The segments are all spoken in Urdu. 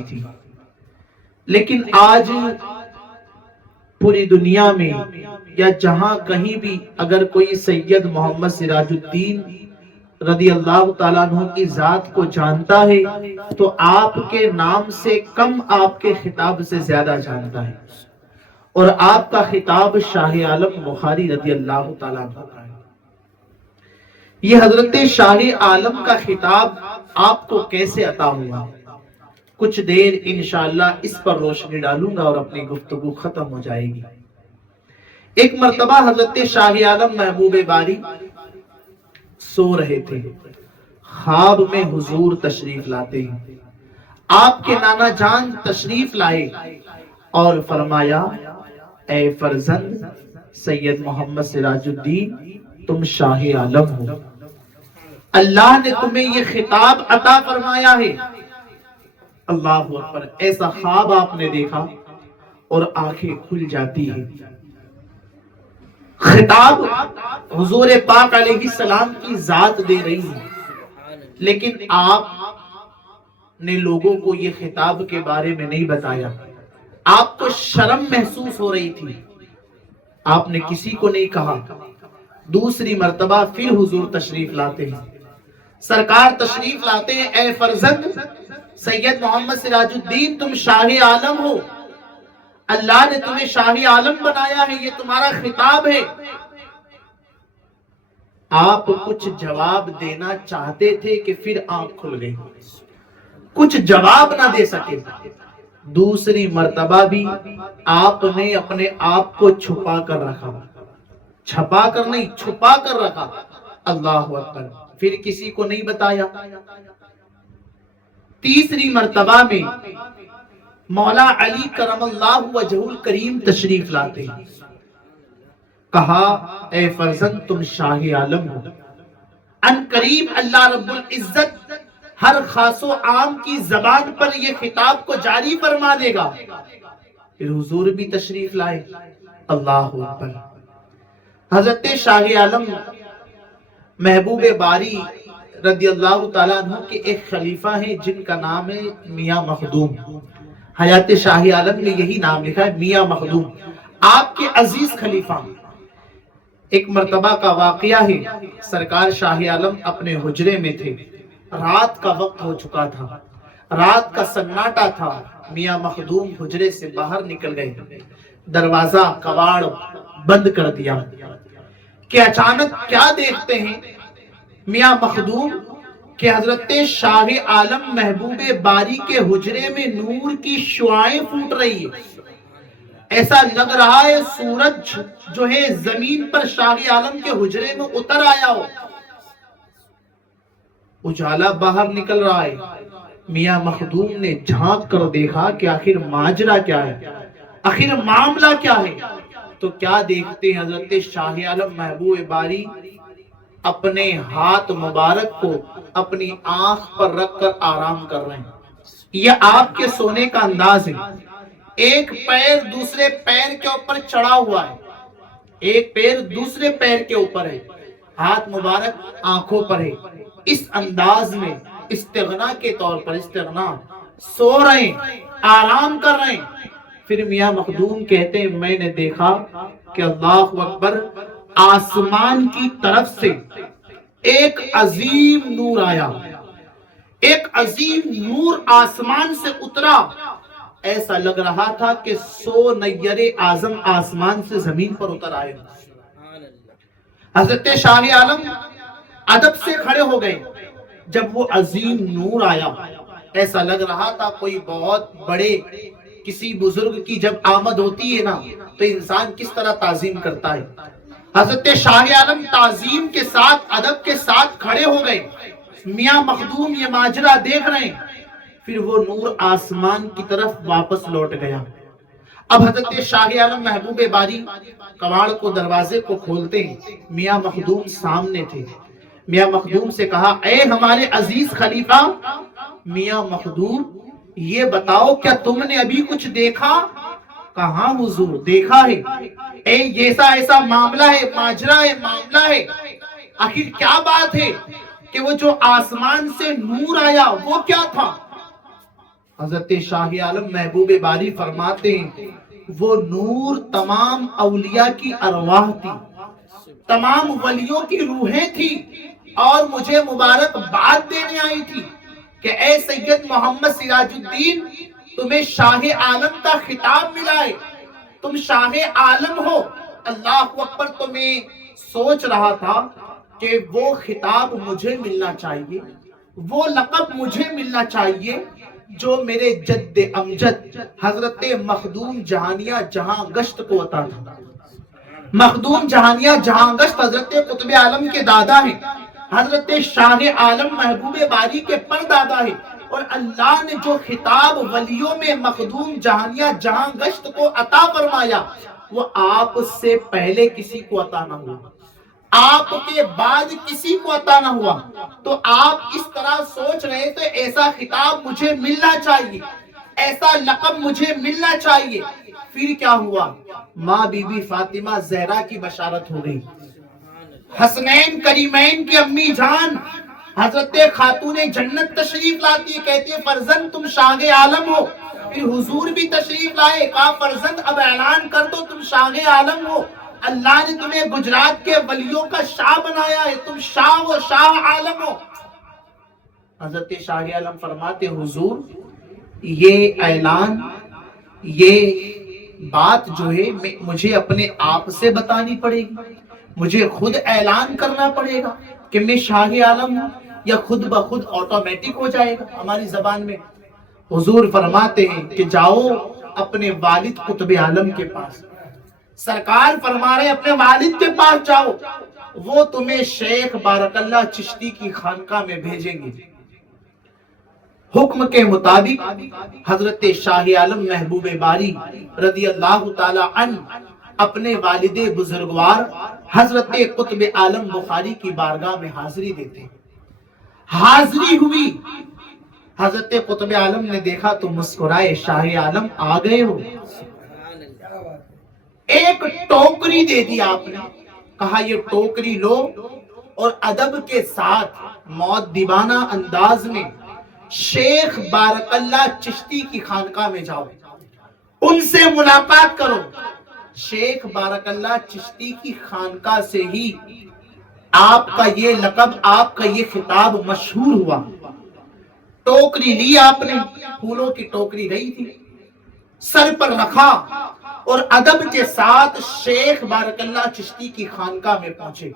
ہوئی تھی، لیکن آج پوری دنیا میں یا جہاں کہیں بھی اگر کوئی سید محمد سراج الدین رضی اللہ تعالیٰ عنہ کی ذات کو جانتا ہے تو آپ کے نام سے کم آپ کے خطاب سے زیادہ جانتا ہے، اور آپ کا خطاب شاہ عالم بخاری رضی اللہ تعالیٰ عنہ کا ہے۔ یہ حضرت شاہ عالم کا خطاب آپ کو کیسے عطا ہوا؟ کچھ دیر انشاءاللہ اس پر روشنی ڈالوں گا اور اپنی گفتگو ختم ہو جائے گی۔ ایک مرتبہ حضرت شاہ عالم محبوب باری سو رہے تھے، خواب میں حضور تشریف لاتے ہیں۔ آپ کے نانا جان تشریف لائے اور فرمایا، اے فرزند سید محمد سراج الدین، تم شاہ عالم ہو، اللہ نے تمہیں یہ خطاب عطا فرمایا ہے۔ اللہ اکبر! ایسا خواب آپ نے دیکھا اور آنکھیں کھل جاتی ہیں۔ خطاب حضور پاک علیہ السلام کی ذات دے رہی ہے، لیکن آپ نے لوگوں کو یہ خطاب کے بارے میں نہیں بتایا۔ آپ کو شرم محسوس ہو رہی تھی، آپ نے کسی کو نہیں کہا۔ دوسری مرتبہ پھر حضور تشریف لاتے ہیں، سرکار تشریف لاتے ہیں، اے فرزند سید محمد سراج الدین، تم شاہ عالم ہو، اللہ نے تمہیں شاہ عالم بنایا ہے، یہ تمہارا خطاب ہے۔ آپ کچھ جواب دینا چاہتے تھے کہ پھر آنکھ کھل گئی، کچھ جواب نہ دے سکے۔ دوسری مرتبہ بھی آپ نے اپنے آپ کو چھپا کر رکھا، چھپا کر نہیں، چھپا کر رکھا۔ اللہ اکبر! پھر کسی کو نہیں بتایا۔ تیسری مرتبہ میں مولا علی کرم اللہ وجہ الکریم تشریف لاتے ہیں، کہا، اے فرزند تم شاہ عالم ہو، ان قریب اللہ رب العزت ہر خاص و عام کی زبان پر یہ خطاب کو جاری فرما دے گا۔ پھر حضور بھی تشریف لائے۔ اللہ اکبر! حضرت شاہ عالم محبوب باری رضی اللہ تعالیٰ عنہ کے ایک خلیفہ ہیں جن کا نام ہے میاں مخدوم۔ حیات شاہ عالم میں یہی نام لکھا ہے، میاں مخدوم، آپ کے عزیز خلیفہ۔ ایک مرتبہ کا واقعہ ہے، سرکار شاہ عالم اپنے حجرے میں تھے، رات کا وقت ہو چکا تھا، رات کا سناٹا تھا۔ میاں مخدوم حجرے سے باہر نکل گئے، دروازہ کواڑ بند کر دیا کہ اچانک کیا دیکھتے ہیں میاں مخدوم کہ حضرت شاہ عالم محبوب باری کے حجرے میں نور کی شعائیں پھوٹ رہی ہے۔ ایسا لگ رہا ہے سورج جو ہے زمین پر شاہ عالم کے حجرے میں اتر آیا ہو، اجالا باہر نکل رہا ہے۔ میاں مخدوم نے جھانک کر دیکھا کہ آخر ماجرا کیا ہے، آخر معاملہ کیا ہے۔ تو کیا دیکھتے ہیں حضرت شاہ عالم محبوب باری اپنے ہاتھ مبارک کو اپنی آنکھ پر رکھ کر آرام کر رہے ہیں۔ یہ آپ کے سونے کا انداز ہے، ایک پیر دوسرے پیر کے اوپر چڑھا ہوا ہے، ایک پیر دوسرے پیر کے اوپر ہے، ہاتھ مبارک آنکھوں پر ہے۔ اس انداز میں استغنا کے طور پر استغنا سو رہے ہیں، آرام کر رہے ہیں۔ پھر میاں مخدوم کہتے ہیں، میں نے دیکھا کہ اللہ اکبر، آسمان کی طرف سے ایک عظیم نور آیا، ایک عظیم نور آسمان سے اترا۔ ایسا لگ رہا تھا کہ 100 نیر اعظم آسمان سے زمین پر اتر آئے۔ حضرت شاہ عالم ادب سے کھڑے ہو گئے۔ جب وہ عظیم نور آیا، ایسا لگ رہا تھا کوئی بہت بڑے کسی بزرگ کی جب آمد ہوتی ہے نا تو انسان کس طرح تعظیم کرتا ہے۔ حضرت شاہ عالم تعظیم کے ساتھ، ادب کے ساتھ کھڑے ہو گئے۔ میاں مخدوم یہ ماجرا دیکھ رہے ہیں۔ پھر وہ نور آسمان کی طرف واپس لوٹ گیا۔ اب حضرت شاہ عالم محبوب باری کواڑ کو، دروازے کو کھولتے ہیں، میاں مخدوم سامنے تھے۔ میاں مخدوم سے کہا، اے ہمارے عزیز خلیفہ میاں مخدوم، یہ بتاؤ کیا تم نے ابھی کچھ دیکھا؟ کہاں حضور، دیکھا ہے، اے ایسا معاملہ ہے، ماجرا ہے، معاملہ ہے۔ آخر کیا بات ہے کہ وہ جو آسمان سے نور آیا وہ کیا تھا؟ حضرت شاہ عالم محبوب باری فرماتے ہیں وہ نور تمام اولیاء کی ارواح تھی، تمام ولیوں کی روحیں تھی، اور مجھے مبارک بات دینے آئی تھی کہ اے سید محمد سراج الدین، تمہیں شاہ عالم کا خطاب ملا ہے، تم شاہ عالم ہو۔ اللہ اکبر۔ تو میں سوچ رہا تھا کہ وہ خطاب مجھے ملنا چاہیے، وہ لقب مجھے ملنا چاہیے جو میرے جد امجد حضرت مخدوم جہانیہ جہاں گشت کو عطا تھا۔ مخدوم جہانیہ جہاں گشت حضرت قطب عالم کے دادا ہیں، حضرت شاہ عالم محبوب باری کے پردادا ہیں، اور اللہ نے جو خطاب ولیوں میں مخدوم جہانیہ جہاں گشت کو عطا فرمایا وہ آپ سے پہلے کسی کو عطا نہ ہوا، آپ کے بعد کسی کو عطا نہ ہوا۔ تو آپ اس طرح سوچ رہے تو ایسا خطاب مجھے ملنا چاہیے، ایسا لقب مجھے ملنا چاہیے۔ پھر کیا ہوا؟ ماں بی بی فاطمہ زہرا کی بشارت ہو گئی، حسنین کریمین کی امی جان حضرت خاتون جنت تشریف لاتی ہے، کہتی ہے فرزند تم شاہ عالم ہو۔ پھر حضور بھی تشریف لائے، کہا فرزند اب اعلان کر دو تم شاہ عالم ہو، اللہ نے تمہیں گجرات کے ولیوں کا شاہ بنایا ہے، تم شاہ ہو، شاہ عالم ہو۔ حضرت شاہ عالم فرماتے حضور یہ اعلان، یہ بات جو ہے مجھے اپنے آپ سے بتانی پڑے گی، مجھے خود اعلان کرنا پڑے گا کہ میں شاہ عالم ہوں، یا خود بخود آٹومیٹک ہو جائے گا ہماری زبان میں؟ حضور فرماتے ہیں کہ جاؤ اپنے والد قطب عالم کے پاس، سرکار فرما رہے اپنے والد کے پاس جاؤ، وہ تمہیں شیخ بارک اللہ چشتی کی خانقاہ میں بھیجیں گے۔ حکم کے مطابق حضرت شاہ عالم محبوب باری رضی اللہ تعالی عنہ اپنے والد بزرگوار حضرت قطب عالم بخاری کی بارگاہ میں حاضری دیتے، حاضری ہوئی، حضرت قطب عالم نے دیکھا تو مسکرائے، شاہ عالم آ گئے ہو۔ ایک ٹوکری دے دی آپ نے، کہا یہ ٹوکری لو اور ادب کے ساتھ مؤدبانہ انداز میں شیخ بارک اللہ چشتی کی خانقاہ میں جاؤ، ان سے ملاقات کرو۔ شیخ بارک اللہ چشتی کی خانقاہ سے ہی آپ کا یہ لقب، آپ کا یہ خطاب مشہور ہوا۔ ٹوکری لی آپ نے، پھولوں کی ٹوکری رہی تھی، سر پر رکھا اور ادب کے ساتھ شیخ بارک اللہ چشتی کی خانقاہ میں پہنچے۔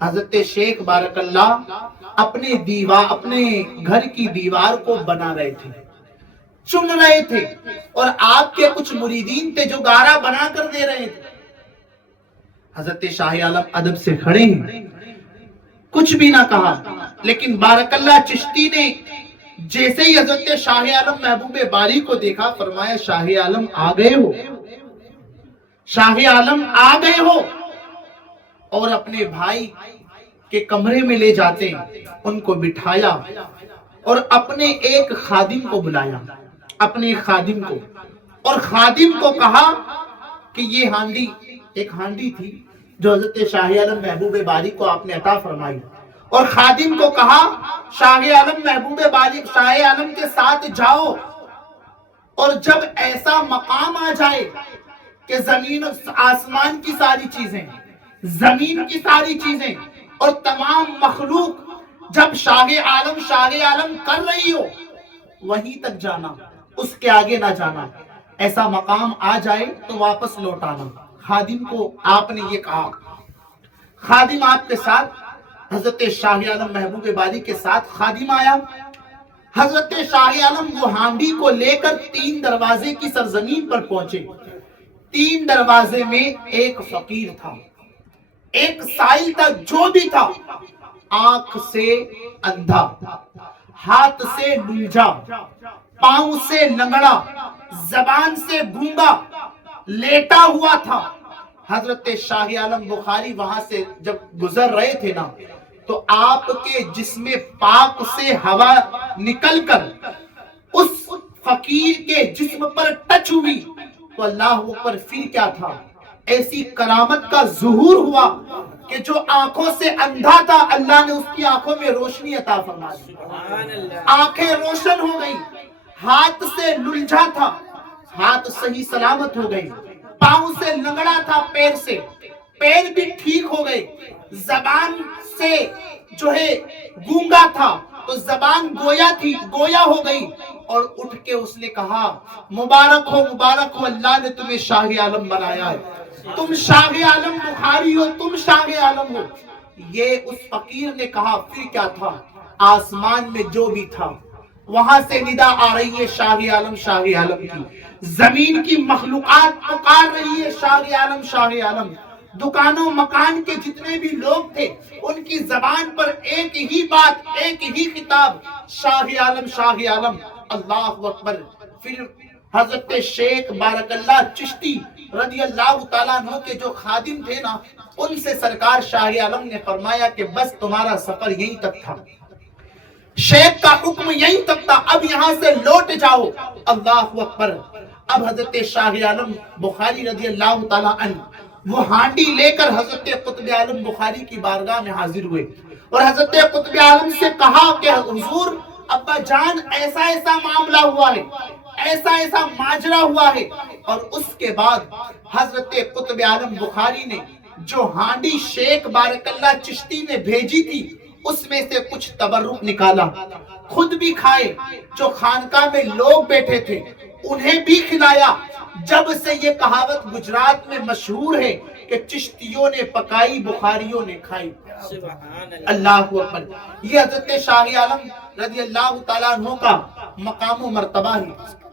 حضرت شیخ بارک اللہ اپنے گھر کی دیوار کو بنا رہے تھے، چن رہے تھے، اور آپ کے کچھ مریدین تھے جو گارا بنا کر دے رہے تھے۔ حضرت شاہ عالم ادب سے کھڑے ہیں، کچھ بھی نہ کہا، لیکن بارک اللہ چشتی نے جیسے ہی حضرت شاہ عالم محبوب باری کو دیکھا فرمایا شاہ عالم آ گئے ہو، شاہ عالم آ گئے ہو، اور اپنے بھائی کے کمرے میں لے جاتے ہیں، ان کو بٹھایا اور اپنے ایک خادم کو بلایا، اپنے خادم کو، اور خادم کو کہا کہ یہ ہانڈی، ایک ہانڈی تھی جو حضرت شاہ عالم محبوب باری کو آپ نے عطا فرمائی، اور خادم کو کہا شاہ عالم محبوب باری شاہ عالم کے ساتھ جاؤ، اور جب ایسا مقام آ جائے کہ زمین آسمان کی ساری چیزیں، زمین کی ساری چیزیں اور تمام مخلوق جب شاہ عالم کر رہی ہو وہیں تک جانا، اس کے آگے نہ جانا، ایسا مقام آ جائے تو واپس لوٹ آنا۔ خادم کو آپ نے یہ کہا، خادم آپ کے ساتھ حضرت شاہ عالم محبوب باری کے ساتھ خادم آیا۔ حضرت شاہ عالم وہ ہانڈی کو لے کر 3 دروازے کی سرزمین پر پہنچے۔ 3 دروازے میں ایک فقیر تھا، ایک سائل تھا، جو بھی تھا آنکھ سے اندھا، ہاتھ سے لنجا، پاؤں سے لنگڑا، زبان سے گونگا، لیٹا ہوا تھا۔ حضرت شاہ عالم بخاری وہاں سے جب گزر رہے تھے نا تو آپ کے جسم پاک سے ہوا نکل کر اس فقیر کے جسم پر ٹچ ہوئی تو اللہ اکبر، پھر کیا تھا، ایسی کرامت کا ظہور ہوا کہ جو آنکھوں سے اندھا تھا اللہ نے اس کی آنکھوں میں روشنی عطا فرما دی، آنکھیں روشن ہو گئی۔ ہاتھ سے للجھا تھا، ہاتھ صحیح سلامت ہو گئی، پاؤں سے لنگڑا تھا، پیر سے پیر بھی ٹھیک ہو گئے، زبان سے جو ہے گونگا تھا تو زبان گویا تھی، گویا ہو گئی، اور اٹھ کے اس نے کہا مبارک ہو اللہ نے تمہیں شاہ عالم بنایا ہے، تم شاہ عالم بخاری ہو، تم شاہ عالم ہو۔ یہ اس فقیر نے کہا پھر کیا تھا، آسمان میں جو بھی تھا وہاں سے ندا آ رہی ہے شاہ عالم کی، زمین کی مخلوقات پکار رہی ہے شاہ عالم۔ دکانوں مکان کے جتنے بھی لوگ تھے ان کی زبان پر ایک ہی بات، ایک ہی خطاب، شاہ عالم، اللہ اکبر۔ پھر حضرت شیخ بارک اللہ چشتی رضی اللہ تعالیٰ عنہ کے جو خادم تھے نا، ان سے سرکار شاہ عالم نے فرمایا کہ بس تمہارا سفر یہیں تک تھا، شیخ کا حکم یہیں تک تھا، اب یہاں سے لوٹ جاؤ، اللہ اکبر۔ اب حضرت شاہ عالم بخاری رضی اللہ تعالیٰ عنہ وہ ہانڈی لے کر حضرت قطب عالم بخاری کی بارگاہ میں حاضر ہوئے اور حضرت قطب عالم سے کہا کہ حضور ابا جان ایسا ایسا معاملہ ہوا ہے، ایسا ایسا ماجرا ہوا ہے۔ اور اس کے بعد حضرت قطب عالم بخاری نے جو ہانڈی شیخ بارک اللہ چشتی نے بھیجی تھی اس میں سے کچھ تبرک نکالا، خود بھی کھائے، جو خانقاہ میں لوگ بیٹھے تھے انہیں بھی کھلایا۔ جب سے یہ کہاوت گجرات میں مشہور ہے کہ چشتیوں نے پکائی بخاریوں نے کھائی، اللہ اکبر۔ یہ حضرت شاہ عالم رضی اللہ تعالیٰ عنہ کا مقام و مرتبہ ہے۔